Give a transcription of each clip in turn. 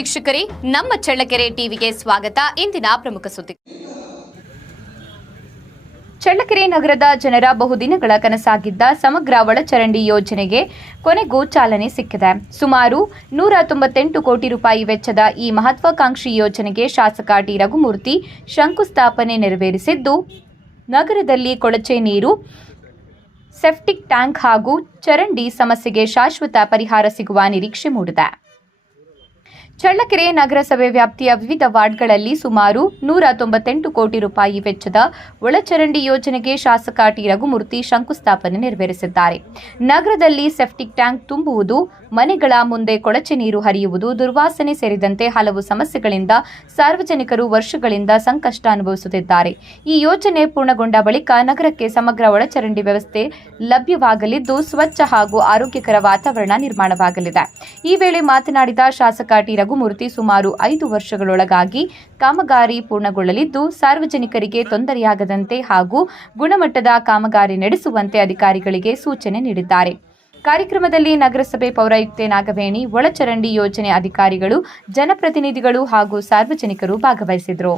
ವೀಕ್ಷಕರೇ, ನಮ್ಮ ಚಳ್ಳಕೆರೆ ಟಿವಿಗೆ ಸ್ವಾಗತ. ಇಂದಿನ ಪ್ರಮುಖ ಸುದ್ದಿ. ಚಳ್ಳಕೆರೆ ನಗರದ ಜನರ ಬಹುದಿನಗಳ ಕನಸಾಗಿದ್ದ ಸಮಗ್ರ ಒಳಚರಂಡಿ ಯೋಜನೆಗೆ ಕೊನೆಗೂ ಚಾಲನೆ ಸಿಕ್ಕಿದೆ. ಸುಮಾರು 198 ಕೋಟಿ ರೂಪಾಯಿ ವೆಚ್ಚದ ಈ ಮಹತ್ವಾಕಾಂಕ್ಷಿ ಯೋಜನೆಗೆ ಶಾಸಕ ಟಿ ರಘುಮೂರ್ತಿ ಶಂಕುಸ್ಥಾಪನೆ ನೆರವೇರಿಸಿದ್ದು, ನಗರದಲ್ಲಿ ಕೊಳಚೆ ನೀರು, ಸೆಪ್ಟಿಕ್ ಟ್ಯಾಂಕ್ ಹಾಗೂ ಚರಂಡಿ ಸಮಸ್ಯೆಗೆ ಶಾಶ್ವತ ಪರಿಹಾರ ಸಿಗುವ ನಿರೀಕ್ಷೆ ಮೂಡಿದೆ. ಚಳ್ಳಕೆರೆ ನಗರಸಭೆ ವ್ಯಾಪ್ತಿಯ ವಿವಿಧ ವಾರ್ಡ್ಗಳಲ್ಲಿ ಸುಮಾರು 198 ಕೋಟಿ ರೂಪಾಯಿ ವೆಚ್ಚದ ಒಳಚರಂಡಿ ಯೋಜನೆಗೆ ಶಾಸಕ ಟಿ ರಘುಮೂರ್ತಿ ಶಂಕುಸ್ಥಾಪನೆ ನೆರವೇರಿಸಿದ್ದಾರೆ. ನಗರದಲ್ಲಿ ಸೆಪ್ಟಿಕ್ ಟ್ಯಾಂಕ್ ತುಂಬುವುದು, ಮನೆಗಳ ಮುಂದೆ ಕೊಳಚೆ ನೀರು ಹರಿಯುವುದು, ದುರ್ವಾಸನೆ ಸೇರಿದಂತೆ ಹಲವು ಸಮಸ್ಯೆಗಳಿಂದ ಸಾರ್ವಜನಿಕರು ವರ್ಷಗಳಿಂದ ಸಂಕಷ್ಟ ಅನುಭವಿಸುತ್ತಿದ್ದಾರೆ. ಈ ಯೋಜನೆ ಪೂರ್ಣಗೊಂಡ ಬಳಿಕ ನಗರಕ್ಕೆ ಸಮಗ್ರ ಒಳಚರಂಡಿ ವ್ಯವಸ್ಥೆ ಲಭ್ಯವಾಗಲಿದ್ದು, ಸ್ವಚ್ಛ ಹಾಗೂ ಆರೋಗ್ಯಕರ ವಾತಾವರಣ ನಿರ್ಮಾಣವಾಗಲಿದೆ. ಈ ವೇಳೆ ಮಾತನಾಡಿದ ಶಾಸಕ ಟಿ ರಘುಮೂರ್ತಿ, ಸುಮಾರು 5 ವರ್ಷಗಳೊಳಗಾಗಿ ಕಾಮಗಾರಿ ಪೂರ್ಣಗೊಳ್ಳಲಿದ್ದು, ಸಾರ್ವಜನಿಕರಿಗೆ ತೊಂದರೆಯಾಗದಂತೆ ಹಾಗೂ ಗುಣಮಟ್ಟದ ಕಾಮಗಾರಿ ನಡೆಸುವಂತೆ ಅಧಿಕಾರಿಗಳಿಗೆ ಸೂಚನೆ ನೀಡಿದ್ದಾರೆ. ಕಾರ್ಯಕ್ರಮದಲ್ಲಿ ನಗರಸಭೆ ಪೌರಾಯುಕ್ತೆ ನಾಗವೇಣಿ, ಒಳಚರಂಡಿ ಯೋಜನೆ ಅಧಿಕಾರಿಗಳು, ಜನಪ್ರತಿನಿಧಿಗಳು ಹಾಗೂ ಸಾರ್ವಜನಿಕರು ಭಾಗವಹಿಸಿದರು.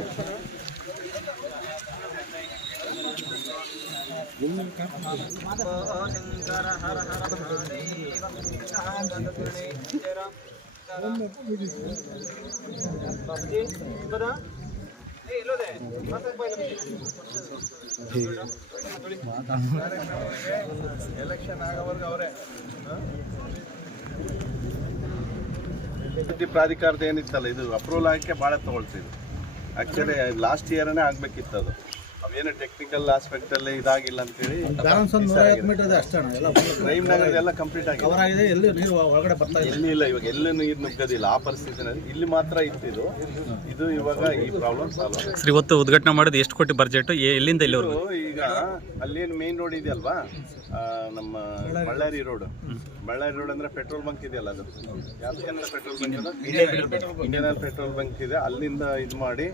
ಪ್ರಾಧಿಕಾರದ ಏನಿತ್ತಲ್ಲ, ಇದು ಅಪ್ರೂವಲ್ ಆಗಕ್ಕೆ ಭಾಳ ತಗೊಳ್ತಿದ್ದು. Actually last ಇಯರ್ನೇ ಆಗ್ಬೇಕಿತ್ತು. ಅದು ಅವೇನು ಟೆಕ್ನಿಕಲ್ ಆಸ್ಪೆಕ್ಟ್ ಅಲ್ಲಿ ಇದಾಗಿಲ್ಲ ಅಂತೇಳಿ ರೈಮ್ ನಗರದೆಲ್ಲ ಕಂಪ್ಲೀಟ್ ಆಗಿದೆ. ಎಲ್ಲಿ ಇಲ್ಲ, ಇವಾಗ ಎಲ್ಲೂ ನೀರು ನುಗ್ಗೋದಿಲ್ಲ. ಆ ಪರಿಸ್ಥಿತಿನಲ್ಲಿ ಇಲ್ಲಿ ಮಾತ್ರ ಇತ್ತು. ಇದು ಇವಾಗ ಈ ಪ್ರಾಬ್ಲಮ್ ಸಾಲ್ವ್ ಆಗಿದೆ. ಇವತ್ತು ಉದ್ಘಾಟನೆ ಮಾಡಿದ ಎಷ್ಟು ಕೋಟಿ ಬಜೆಟ್, ಎಲ್ಲಿಂದ ಇಲ್ಲಿವರೆಗೂ? ಈಗ ಅಲ್ಲೇನು ಮೇನ್ ರೋಡ್ ಇದೆಯಲ್ವಾ, ನಮ್ಮ ಬಳ್ಳಾರಿ ರೋಡ್ ಅಂದ್ರೆ ಪೆಟ್ರೋಲ್ ಬಂಕ್ ಇದೆಯಲ್ಲ, ಅದು ಯಾವ್ದು petrol bunk, Indian oil petrol bunk ಇದೆ. ಅಲ್ಲಿಂದ ಇದು ಮಾಡಿ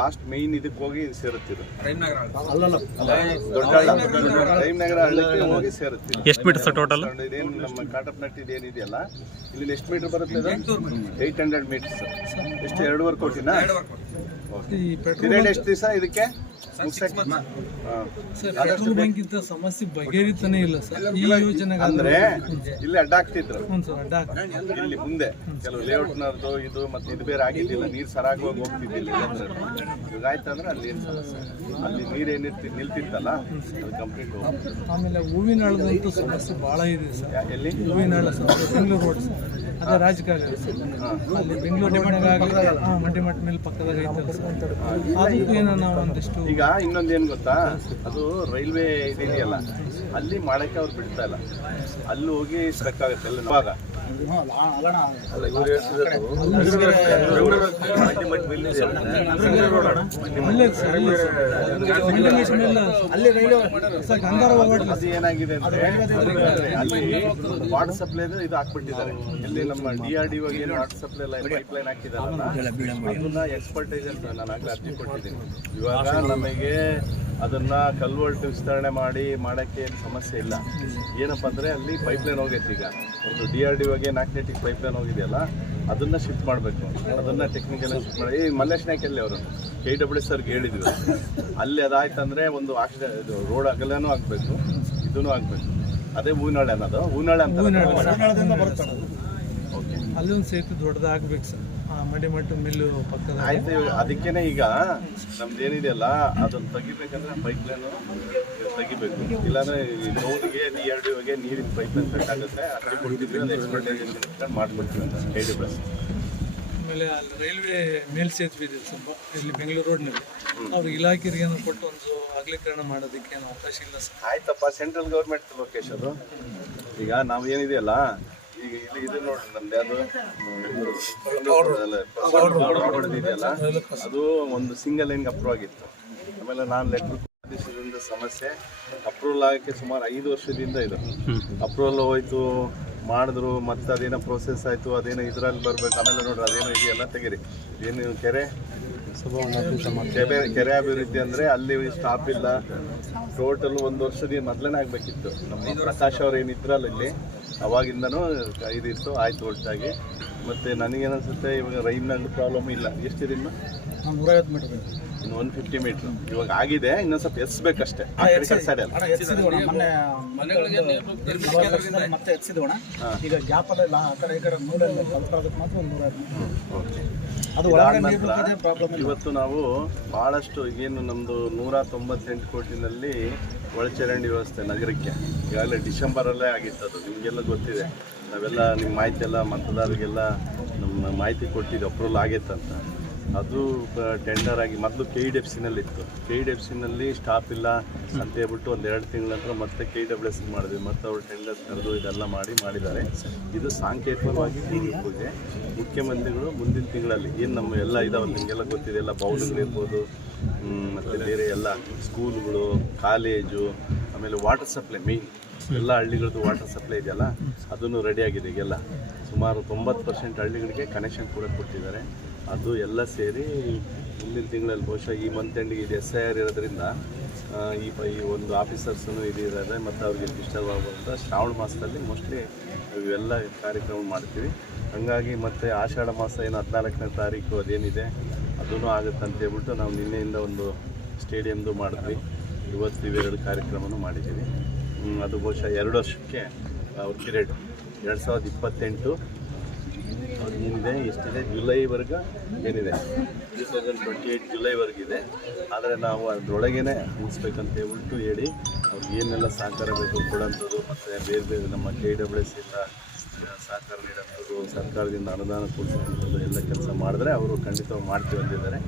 ಲಾಸ್ಟ್ ಮೇನ್ ಇದಕ್ಕೆ ಹೋಗಿ ಸೇರುತ್ತಿದ್ದು, ರೈಮ್ ನಗರ ಹಳ್ಳಕ್ಕೆ ಹೋಗಿ ಸೇರುತ್ತಿದ್ದು. ಎಷ್ಟು ಮೀಟರ್ ಟೋಟಲ್? ಇದೇನು ನಮ್ಮ ಕಾಟಪ್ನಟ್ ಇದೇನಿದೆಯಲ್ಲ, ಇಲ್ಲಿ ಎಷ್ಟು ಮೀಟರ್ ಬರುತ್ತೆ? 800 ಮೀಟರ್ಸ್. ಎಷ್ಟು? 2.5 ಕೋಟಿನಾ? ಎಷ್ಟು ದಿವಸ ಇದಕ್ಕೆ ಸಮಸ್ಯೆ ಬಗೆಹರಿತಾನೆ ಇಲ್ಲ ಸರ್. ಈ ಯೋಜನೆ ಅಂದ್ರೆ ಇಲ್ಲಿ ಅಡ್ಡ ಆಗ್ತಿದ್ರು. ಇಲ್ಲಿ ಮುಂದೆ ಕೆಲವು ಲೇಔಟ್ನದ್ದು ಇದು ಮತ್ತೆ ಇದು ಬೇರೆ ಆಗಿದ್ದಿಲ್ಲ, ನೀರು ಸರಾಗಿ ಹೋಗ್ತಿದ್ದಿಲ್ಲ. ಇವಾಗ ಆಯ್ತಂದ್ರೆ ಅಲ್ಲಿ ಏನು ಸಮಸ್ಯೆ, ಅಲ್ಲಿ ನೀರೇನಿರ್ತಿ ನಿಲ್ತಿತ್ತಲ್ಲ, ಅದು ಕಂಪ್ಲೀಟ್. ಆಮೇಲೆ ಹೂವಿನಾಳದಂತೂ ಸಮಸ್ಯೆ ಬಹಳ ಇದೆ ಸರ್. ಎಲ್ಲಿ? ಹೂವಿನಾಳ ಬೆಂಗಳೂರು ರೋಡ್ ಸರ್, ಅದೇ ರಾಜಕಾರಣ ಅಲ್ಲಿ ಬೆಂಗಳೂರು ಮಂಡಿಮಠ ಮೇಲೆ ಪಕ್ಕದಾಗ ಐತಲ್ಲ ಸರ್, ಅದಕ್ಕೂ ಏನೋ ನಾವು ಒಂದಿಷ್ಟು. ಈಗ ಇನ್ನೊಂದು ಏನು ಗೊತ್ತಾ, ಅದು ರೈಲ್ವೆ ಇದೆಯಲ್ಲ, ಅಲ್ಲಿ ಮಾಡಕ್ಕೆ ಅವ್ರು ಬಿಡ್ತಾ ಇಲ್ಲ. ಅಲ್ಲಿ ಹೋಗಿ ಸ್ಟ್ರಕ್ ಆಗುತ್ತೆ ಎಲ್ಲ. ಇವಾಗ ಅದು ಏನಾಗಿದೆ ಅಂದ್ರೆ ಅಲ್ಲಿ ವಾಟರ್ ಸಪ್ಲೈ ಇದು ಹಾಕ್ಬಿಟ್ಟಿದ್ದಾರೆ. ಇಲ್ಲಿ ನಮ್ಮ DRDO ಏನು ವಾಟರ್ ಸಪ್ಲೈ ಪೈಪ್ ಲೈನ್ ಹಾಕಿದಾರಲ್ಲ, ಅದನ್ನ ಎಕ್ಸ್ಪರ್ಟೈಸ್ ಅಂತ ನಾನು ಆಗ್ಲೇ ಅರ್ಜಿ ಕೊಟ್ಟಿದ್ದೀನಿ. ಇವಾಗ ನಮಗೆ ಅದನ್ನ ಕಲ್ವರ್ಟ್ ವಿಸ್ತರಣೆ ಮಾಡಕ್ಕೆ ಏನು ಸಮಸ್ಯೆ ಇಲ್ಲ. ಏನಪ್ಪ ಅಂದ್ರೆ ಅಲ್ಲಿ ಪೈಪ್ ಲೈನ್ ಹೋಗೈತೆ. ಈಗ ಒಂದು DRDOಗೆ ಮ್ಯಾಗ್ನೆಟಿಕ್ ಪೈಪ್ ಲೈನ್ ಹೋಗಿದೆಯಲ್ಲ, ಅದನ್ನ ಶಿಫ್ಟ್ ಮಾಡಬೇಕು. ಅದನ್ನ ಟೆಕ್ನಿಕಲ್ ಶಿಫ್ಟ್ ಮಾಡಿ ಮಲ್ಲೇಶ್ ನಾಯ್ಕಲ್ಲಿ ಅವರು KWS ಅವ್ರಿಗೆ ಹೇಳಿದ್ರು. ಅಲ್ಲಿ ಅದಾಯ್ತಂದ್ರೆ ಒಂದು ಇದು ರೋಡ್ ಅಗಲನೂ ಆಗಬೇಕು, ಇದೂ ಆಗಬೇಕು. ಅದೇ ಹೂವಿನಾಳೆ ಅನ್ನೋದು, ಹೂವಿನಾಳೆ ಅಂತ ಅಲ್ಲೊಂದು ಸೇತು ದೊಡ್ಡದಾಗಬೇಕು ಸರ್, ಮಂಡಿಮಠ ಮಿಲ್ಲು ಪಕ್ಕದ. ಆಯ್ತು, ಅದಕ್ಕೇನೆ ಈಗ ನಮ್ದು ಏನಿದೆಯಲ್ಲ ಅದನ್ನು ತೆಗಿಬೇಕಂದ್ರೆ ಪೈಪ್ ಲೈನು ತೆಗಿಬೇಕು. ಇಲ್ಲಾಂದ್ರೆ ರೋಡ್ಗೆ DRDOಗೆ ನೀರಿನ ಪೈಪ್ ಲೈನ್ ಸೆಟ್ ಆಗುತ್ತೆ. ಅಷ್ಟು ಕೊಡ್ತಿದ್ವಿ, ಒಂದು ಎಕ್ಸ್ಪರ್ಟೈಸೇಷನ್ ಮಾಡ್ಕೊಡ್ತೀವಿ ಅಂತ KWS. ಆಮೇಲೆ ಅಲ್ಲಿ ರೈಲ್ವೆ ಮೇಲ್ಸೇತುವೆ ಇದೆ ಸ್ವಲ್ಪ ಇಲ್ಲಿ ಬೆಂಗಳೂರು ರೋಡ್ನಲ್ಲಿ, ಅವ್ರಿಗೆ ಇಲಾಖೆಯನ್ನು ಕೊಟ್ಟು ಒಂದು ಅಗಲೀಕರಣ ಮಾಡೋದಕ್ಕೆ ಏನು ಅವಕಾಶ ಇಲ್ಲ ಸರ್. ಆಯ್ತಪ್ಪ, ಸೆಂಟ್ರಲ್ ಗೌರ್ಮೆಂಟ್ ಲೊಕೇಶನ್. ಈಗ ನಾವು ಏನಿದೆಯಲ್ಲ, ಈಗ ಇಲ್ಲಿ ಇದು ನೋಡ್ರಿ, ನಮ್ದು ಯಾವುದು ಇದೆಯಲ್ಲ, ಅದು ಒಂದು ಸಿಂಗಲ್ ಲೈನ್ಗೆ ಅಪ್ರೂವ್ ಆಗಿತ್ತು. ಆಮೇಲೆ ನಾನು ಲೆಟರ್ ಆದೇಶದಿಂದ ಸಮಸ್ಯೆ ಅಪ್ರೂವಲ್ ಆಗಕ್ಕೆ ಸುಮಾರು 5 ವರ್ಷದಿಂದ ಇದು ಅಪ್ರೂವಲ್ ಹೋಯ್ತು, ಮಾಡಿದ್ರು, ಮತ್ತೆ ಅದೇನೋ ಪ್ರೋಸೆಸ್ ಆಯಿತು, ಅದೇನೋ ಇದರಲ್ಲಿ ಬರಬೇಕು. ಆಮೇಲೆ ನೋಡ್ರಿ ಅದೇನೋ ಇದೆಯಲ್ಲ ತೆಗೀರಿ. ಏನು ಕೆರೆ ಅಭಿವೃದ್ಧಿ ಅಂದರೆ ಅಲ್ಲಿ ಸ್ಟಾಪ್ ಇಲ್ಲ. ಟೋಟಲ್ 1 ವರ್ಷದ ಮೊದಲನೇ ಆಗಬೇಕಿತ್ತು. ನಮ್ಮ ಪ್ರಕಾಶ್ ಅವ್ರು ಏನಿದ್ರಲ್ಲ ಇಲ್ಲಿ, ಅವಾಗಿಂದನೂ ಇದಿತ್ತು. ಆಯ್ತು, ಒಟ್ಟಾಗಿ ಮತ್ತು ನನಗೇನಿಸುತ್ತೆ ಇವಾಗ ರೈಲ್ನಾಗ ಪ್ರಾಬ್ಲಮ್ ಇಲ್ಲ. ಎಷ್ಟಿದೆ ಇನ್ನು? 150 ಮೀಟರ್ ಇನ್ನು 150 ಮೀಟ್ರ್ ಇವಾಗ ಆಗಿದೆ. ಇನ್ನೊಂದು ಸ್ವಲ್ಪ ಎಸ್ಬೇಕಷ್ಟೇ ಸೈಡ್ ಅಲ್ಲ. ಮತ್ತೆ ಎತ್ಸಿದೋಣ. ಈಗ ಗ್ಯಾಪಲ್ಲಿ ಆ ಕಡೆ ಈ ಕಡೆ ಮೂಲಲ್ಲಿ ಕಲ್ಪೋದಕ್ಕೆ ಮಾತ್ರ ಒಂದು 150. ಅದು ಒಳಗಡೆ ನೀರು ಪ್ರಾಬ್ಲಮ್. ಇವತ್ತು ನಾವು ಭಾಳಷ್ಟು ಏನು ನಮ್ಮದು 198 ಕೋಟಿನಲ್ಲಿ ಒಳಚರಂಡಿ ವ್ಯವಸ್ಥೆ ನಗರಕ್ಕೆ ಈಗಾಗಲೇ ಡಿಸೆಂಬರಲ್ಲೇ ಆಗಿತ್ತು. ಅದು ನಿಮಗೆಲ್ಲ ಗೊತ್ತಿದೆ. ನಾವೆಲ್ಲ ನಿಮ್ಮ ಮಾಹಿತಿ ಎಲ್ಲ ಮತದಾರರಿಗೆಲ್ಲ ನಮ್ಮ ಮಾಹಿತಿ ಕೊಟ್ಟಿದ್ದು ಅಪ್ರೂವಲ್ ಆಗೈತಂತ. ಅದು ಟೆಂಡರ್ ಆಗಿ ಮೊದಲು KEDFCನಲ್ಲಿತ್ತು. KEDFCನಲ್ಲಿ ಸ್ಟಾಫ್ ಇಲ್ಲ ಅಂತ ಹೇಳ್ಬಿಟ್ಟು ಒಂದು 2 ತಿಂಗಳ ನಂತರ ಮತ್ತೆ KWS ಮಾಡಿದ್ವಿ. ಮತ್ತು ಅವರು ಟೆಂಡರ್ ಕರೆದು ಇದೆಲ್ಲ ಮಾಡಿದ್ದಾರೆ. ಇದು ಸಾಂಕೇತಿಕವಾಗಿ ಭೂಮಿ ಪೂಜೆ. ಮುಖ್ಯಮಂತ್ರಿಗಳು ಮುಂದಿನ ತಿಂಗಳಲ್ಲಿ ಏನು ನಮ್ಮ ಎಲ್ಲ ಇದಾವೆ ನಿಮಗೆಲ್ಲ ಗೊತ್ತಿದೆ. ಎಲ್ಲ ಬೌಲ್ಗಳಿರ್ಬೋದು, ಮತ್ತು ಬೇರೆ ಎಲ್ಲ ಸ್ಕೂಲ್ಗಳು, ಕಾಲೇಜು, ಆಮೇಲೆ ವಾಟರ್ ಸಪ್ಲೈ ಮೇಯ್ನ್ ಎಲ್ಲ ಹಳ್ಳಿಗಳದ್ದು ವಾಟರ್ ಸಪ್ಲೈ ಇದೆಯಲ್ಲ ಅದನ್ನು ರೆಡಿಯಾಗಿದೆ. ಈಗೆಲ್ಲ ಸುಮಾರು 90% ಹಳ್ಳಿಗಳಿಗೆ ಕನೆಕ್ಷನ್ ಕೂಡ ಕೊಟ್ಟಿದ್ದಾರೆ. ಅದು ಎಲ್ಲ ಸೇರಿ ಮುಂದಿನ ತಿಂಗಳಲ್ಲಿ ಬಹುಶಃ ಈ ಮಂತ್ ಎಂಡಿಗೆ ಇದು SIR ಇರೋದ್ರಿಂದ ಈ ಒಂದು ಆಫೀಸರ್ಸೂ ಇದು ಇರೋದೆ ಮತ್ತು ಅವ್ರಿಗೆ ಡಿಸ್ಟರ್ಬ್ ಆಗೋದ್ರಿಂದ ಶ್ರಾವಣ ಮಾಸದಲ್ಲಿ ಮೋಸ್ಟ್ಲಿ ಇವೆಲ್ಲ ಕಾರ್ಯಕ್ರಮ ಮಾಡ್ತೀವಿ. ಹಾಗಾಗಿ ಮತ್ತು ಆಷಾಢ ಮಾಸ ಏನು 14ನೇ ತಾರೀಕು ಅದೇನಿದೆ ಅದೂ ಆಗುತ್ತೆ ಅಂತ ಹೇಳ್ಬಿಟ್ಟು ನಾವು ನಿನ್ನೆಯಿಂದ ಒಂದು ಸ್ಟೇಡಿಯಮ್ದು ಮಾಡಿದ್ವಿ. ಇವತ್ತು ಇವೆರಡು ಕಾರ್ಯಕ್ರಮನೂ ಮಾಡಿದ್ದೀವಿ. ಅದು ಬಹುಶಃ 2 ವರ್ಷಕ್ಕೆ ಅವ್ರ ಪೀರಿಯಡ್ 2028 ಅವ್ರಿಗೆ ಏನಿದೆ ಎಷ್ಟಿದೆ ಜುಲೈವರೆಗೆ ಏನಿದೆ 2028 ಜುಲೈವರೆಗಿದೆ. ಆದರೆ ನಾವು ಅದರೊಳಗೇ ಮುಗಿಸ್ಬೇಕಂತ ಹೇಳ್ಬಿಟ್ಟು ಹೇಳಿ ಅವ್ರಿಗೆ ಏನೆಲ್ಲ ಸಹಕಾರ ಬೇಕು ಕೊಡೋಂಥದ್ದು ಮತ್ತು ಬೇರೆ ನಮ್ಮ KWS ಇಂದ ಸಹಕಾರ ನೀಡೋಂಥದ್ದು, ಸರ್ಕಾರದಿಂದ ಅನುದಾನ ಕೊಡಿಸೋಂಥದ್ದು ಎಲ್ಲ ಕೆಲಸ ಮಾಡಿದ್ರೆ ಅವರು ಖಂಡಿತವಾಗಿ ಮಾಡ್ತೀವಿ ಅಂದಿದ್ದಾರೆ.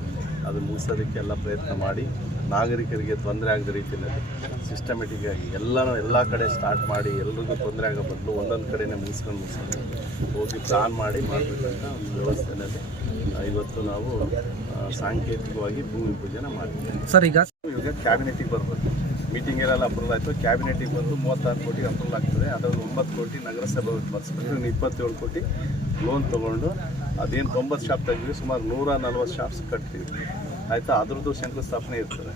ಅದು ಮುಗಿಸೋದಕ್ಕೆ ಎಲ್ಲ ಪ್ರಯತ್ನ ಮಾಡಿ ನಾಗರಿಕರಿಗೆ ತೊಂದರೆ ಆಗದ ರೀತಿಯಲ್ಲಿ ಸಿಸ್ಟಮೆಟಿಕ್ ಆಗಿ ಎಲ್ಲ ಕಡೆ ಸ್ಟಾರ್ಟ್ ಮಾಡಿ ಎಲ್ರಿಗೂ ತೊಂದರೆ ಆಗೋ ಬದಲು ಒಂದೊಂದು ಕಡೆನೇ ಮುಗಿಸ್ಕೊಂಡು ಹೋಗಿ ಪ್ಲಾನ್ ಮಾಡಿ ಮಾಡಬೇಕಂತ ಒಂದು ವ್ಯವಸ್ಥೆಯಲ್ಲಿ ಇವತ್ತು ನಾವು ಸಾಂಕೇತಿಕವಾಗಿ ಭೂಮಿ ಪೂಜೆನ ಮಾಡ್ತೀವಿ. ಸರ್ ಈಗ ಕ್ಯಾಬಿನೆಟಿಗೆ ಬರ್ಬೋದು. ಮೀಟಿಂಗಲ್ಲೆಲ್ಲ ಅಪ್ರೂವಲ್ ಆಯಿತು. ಕ್ಯಾಬಿನೆಟಿಗೆ ಬಂದು 36 ಕೋಟಿ ಅಪ್ರೂವಲ್ ಆಗ್ತದೆ. ಅದರಲ್ಲಿ 9 ಕೋಟಿ ನಗರಸಭೆ ಬರ್ಸ್ಬೇಕು. 27 ಕೋಟಿ ಲೋನ್ ತೊಗೊಂಡು ಅದೇನು 90 ಶಾಪ್ ತೆಗೆದ್ವಿ, ಸುಮಾರು 140 ಶಾಪ್ಸ್ ಕಟ್ತೀವಿ. ಆಯಿತಾ? ಅದ್ರದ್ದು ಶಂಕುಸ್ಥಾಪನೆ ಇರ್ತದೆ.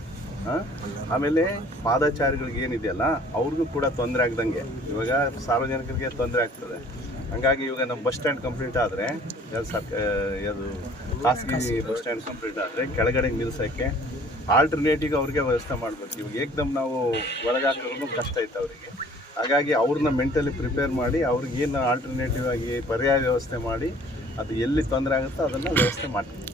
ಆಮೇಲೆ ಪಾದಚಾರಿಗಳಿಗೆ ಏನಿದೆಯಲ್ಲ ಅವ್ರಿಗೂ ಕೂಡ ತೊಂದರೆ ಆಗ್ದಂಗೆ ಇವಾಗ ಸಾರ್ವಜನಿಕರಿಗೆ ತೊಂದರೆ ಆಗ್ತದೆ. ಹಾಗಾಗಿ ಇವಾಗ ನಮ್ಮ ಬಸ್ ಸ್ಟ್ಯಾಂಡ್ ಕಂಪ್ಲೀಟ್ ಆದರೆ ಅದು ಖಾಸಗಿ ಬಸ್ ಸ್ಟ್ಯಾಂಡ್ ಕಂಪ್ಲೀಟ್ ಆದರೆ ಕೆಳಗಡೆ ನಿಲ್ಲಿಸೋಕ್ಕೆ ಆಲ್ಟರ್ನೇಟಿವ್ ಅವ್ರಿಗೆ ವ್ಯವಸ್ಥೆ ಮಾಡಬೇಕು. ಇವಾಗ ಏಕದಮ್ ನಾವು ಒಳಗಾಕೋದು ಕಷ್ಟ ಐತೆ ಅವರಿಗೆ. ಹಾಗಾಗಿ ಅವ್ರನ್ನ ಮೆಂಟಲಿ ಪ್ರಿಪೇರ್ ಮಾಡಿ ಅವ್ರಿಗೇನು ಆಲ್ಟರ್ನೇಟಿವ್ ಆಗಿ ಪರ್ಯಾಯ ವ್ಯವಸ್ಥೆ ಮಾಡಿ ಅದು ಎಲ್ಲಿ ತೊಂದರೆ ಆಗುತ್ತೋ ಅದನ್ನು ವ್ಯವಸ್ಥೆ ಮಾಡ್ತೀವಿ.